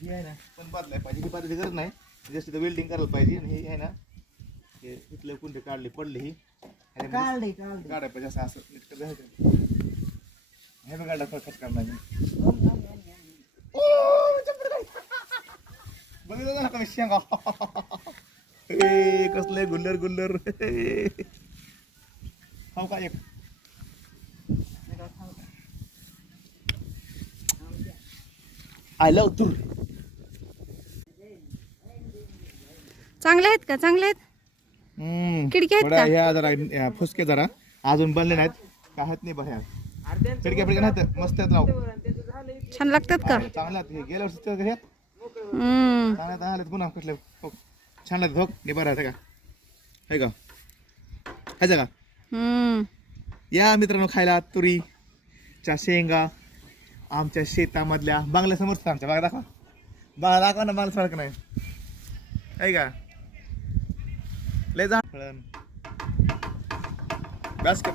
ही आहे ना पण बदलाय पाहिजे, ही बदलायची गरज नाही, जस्ट इथं वेल्डिंग करायला पाहिजे. आणि हे आहे ना हे इथलं कोणते काढले पडले ही काढायला पाहिजे असं असं नीट करायचं. हे बघा डॉक्टर कट करणार बघितलं ना कमी शेंगा कसले गुल्लर गुल्लर खाऊ का एक आय लव तू. चांगले आहेत का? चांगले आहेत. खिडकी आहेत का? ह्या जरा फुसके जरा अजून बनले नाहीत का आहेत नाही बाहेर खिडक्या फिडक्या नाहीत मस्त आहेत राव छान लागतात का? चांगल्या आहेत. हे गेल्या वर्षी चांगल्या आलेत पुन्हा कसले हो छान लागतात हो नि बरं आहे का आहे का ह्याच्या का या मित्रांनो खायला तुरीच्या शेंगा आमच्या शेतामधल्या बांगल्यासमोरच आमच्या बागा दाखवा बागा दाखवा ना बांगला सारखं नाही आहे का लय जा बस का